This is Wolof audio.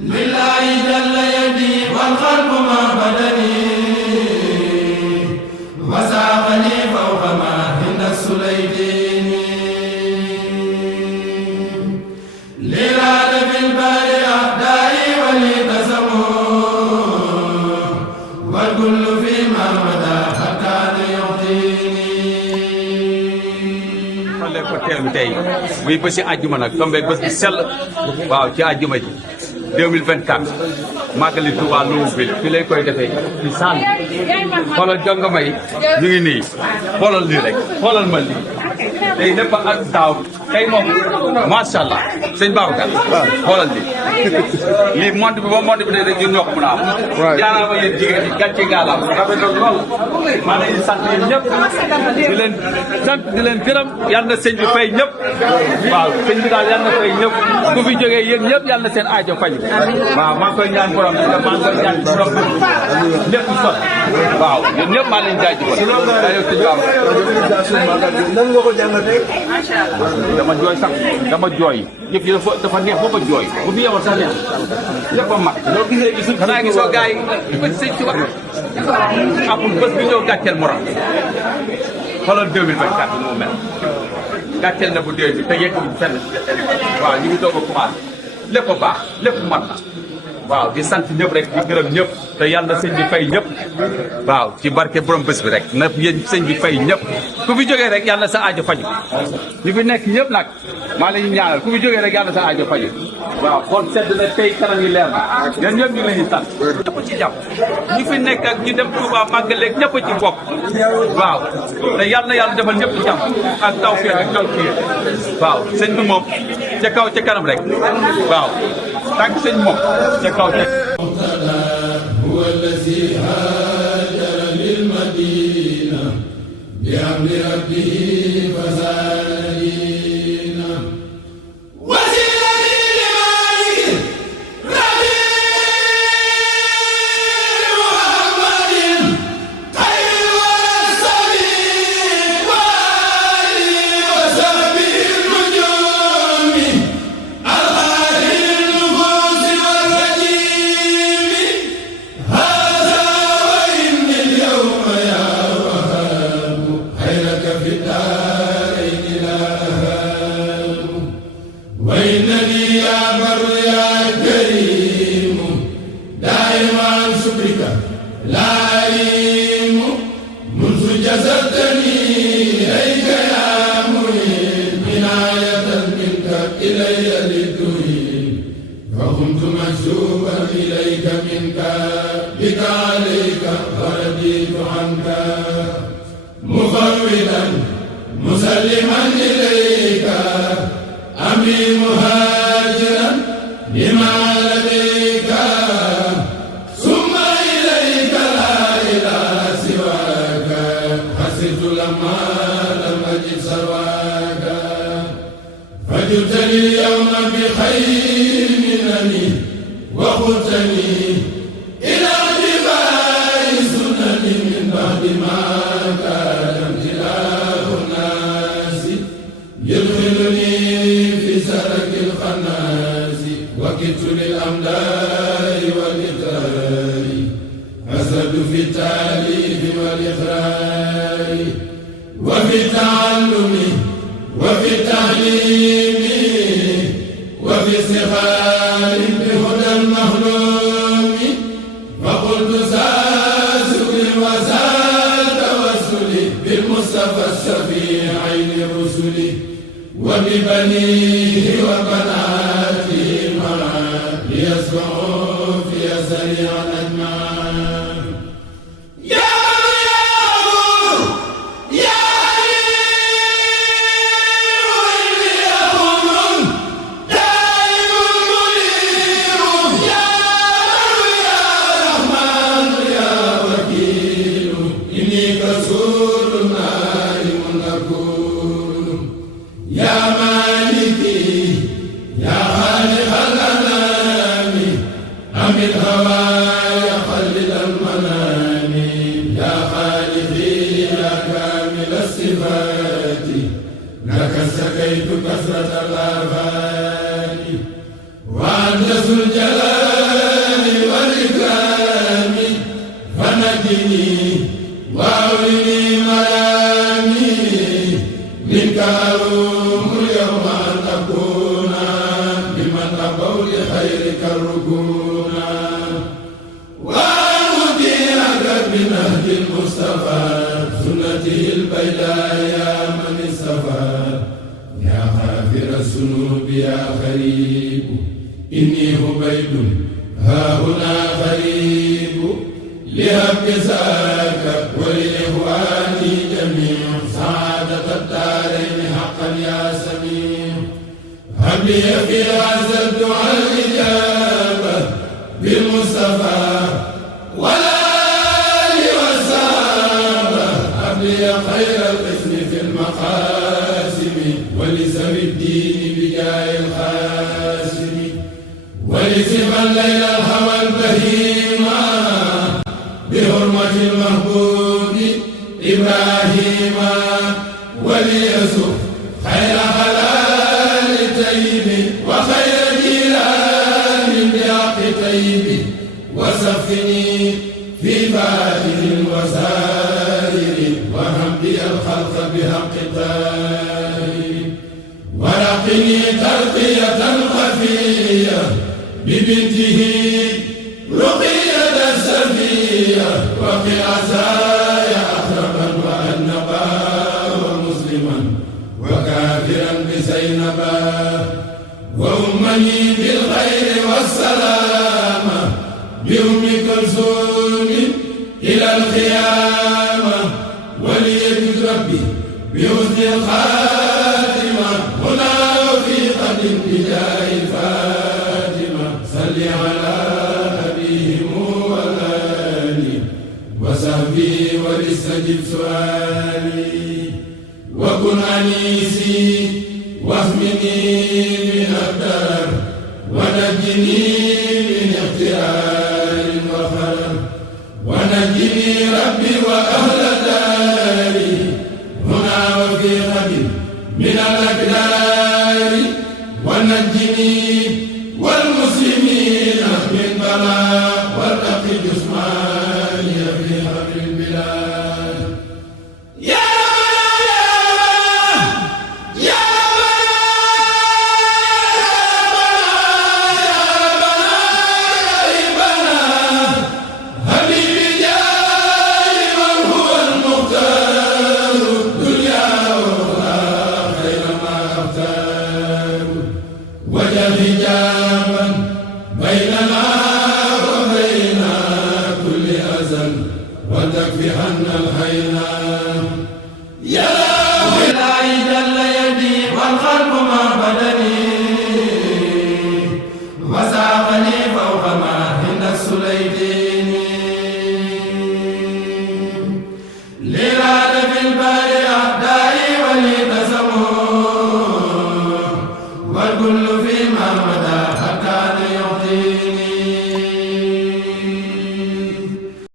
لله جل يدي والخلق ما بدني وساقني فوق ما عند السليدين لراد في الباري أعدائي ولي تسموا والكل فيما مدى حتى يعطيني. xale ko teel bi tey muy bési àjjuma nag tombé bés bi sell waaw ci àjjuma ji 2024 màggali Tuubaa Louga fi lay koy defee ci sànn xoolal jongama yi ñu ngi nii xoolal lii rek xoolal ma lii tey lépp ak daaw tey moom macha allah sëñ Babacar xoolal lii monde bi ba monde bi de ñun ñoo ko mën a am jaaraama yéen jigéen ñi gàcce ngaalaam rafet na lool maa ngi leen di sant yéen ñëpp di leen sant di leen gërëm yal na sëñ bi fay ñëpp waaw sëñ bi daal yal na fay ñëpp ku fi jógee yéen ñëpp yal na seen aajo faju waaw maa ngi koy ñaan borom bi maa ngi koy ñaan borom bi lépp sot waaw yéen ñëpp maa leen jaajëfal daa yow sëñ Babacar nan nga ko jàngatee. dama jooy sax dama jooy yëf yi dafa neex ba ma jooy bu fi yemal sax neex lépp a mat loo gisee gisul xanaa gisoo gars yi ba sëñ si wax amul bés bi ñëw gàcceel morom xoolal 2024 bi mu mel gàcceel na bu déwén bi te yegguñ fenn waaw ñu ngi doog a commencé lépp a baax lépp mat na waaw di sant ñëpp rek di gërëm ñëpp te yàlla sëñ bi fay ñëpp waaw ci barke borom bés bi rek na yéen sëñ bi fay ñëpp ku fi jógee rek yàlla sa aajo faju ñu fi nekk ñëpp nag maa leen ñaanal ku fi jógee rek yàlla sa aajo faju waaw xool sedd na tey kanam yi leer na yéen ñëpp ñu ngi leen di sant ñëpp ci jàpp ñu fi nekk ak ñu dem Touba màggaleeg ñëpp ci bokk waaw te yàlla defal ñëpp ci jàmm ak taw fii ak taw fii waaw sëñ bi moom ca kaw ca kanam rek waaw tànk sëñ moom ca kaw ca هو الذي هاجر للمدينة بأمر ربه فزادين وسيلتي لمالك ربي محمد خير والسبيل وآله وصحبه النجوم الغالي النفوس والرجيم هذا وإن اليوم يا وهاب خيرك في الدارين لا أهاب وإنني يا بر يا كريم دائما شكرك لا أليم منذ جذبتني إليك يا معين عناية منك إلي لتهين فكنت مجذوبا إليك منك بك عليك ورديت عنك مفوضا مسلما إليك أمري مهاجرا بما لديك ثم إليك لا إله سواك حسبت لما لم أجد سواك فجئتني اليوم بخير منني وقلتني إلى اتباع السنن من بعد ما كان امتلاء الناس يدخلني في سلك الخناس وكدت للأملاء والإقرار أسد في التأليف والإخراج وفي التعلم وفي التعليم وفي استغفار بهدى المهلوم فقلت ساسك وساد توسلي بالمصطفى الشفيع عين الرسل وببنيه وبناته معا ليسمعوا في سريعا أجمعا يا سكيت كثرة الآفات وأنت ذو الجلال للخير كالركونا وأمدينك بنهج المصطفى سنته البيضاء يا من استفى يا غافر الذنوب يا غريب إني هبيد ها هنا غريب لهب ساك ولإخواني جميع سعادة الدارين حقا يا سميع هب لي في هذا الدعاء الإجابة بالمصطفى والآل والصحابة هب لي خير القسم في المقاسم ولسوي الدين بجاه القاسم ولسم الليل الهوى البهيما بحرمة المحبوب إبراهيم وليسف خير حلال طيب وخير جيران بحق طيب وصفني في فاتح وسائر وهم بي الخلق بحق طاهر ورقني ترقية خفية ببنته رقية سفية وقي عسايا أخربا وأنبا ومسلما وكافرا بزينبا وأمني بالخير والسلامة بأم كلثوم إلى القيامة وليجد ربي بحسن الخاتمة هنا وفي قد بجاه الفاتمة صل على وصحبي ولستجب سؤالي وكن أنيسي واحمني من الضرر ونجني من اختيار وخرر ونجني ربي وأهل داري هنا وفي غد من الأكدار ونجني والمسلمين من بلاء والأخ جسماني في حبل البلاد يا وتكفي عنا الحينا يا بالله جل يدي والخلق ما بدني وساقني فوق ما عند السليدي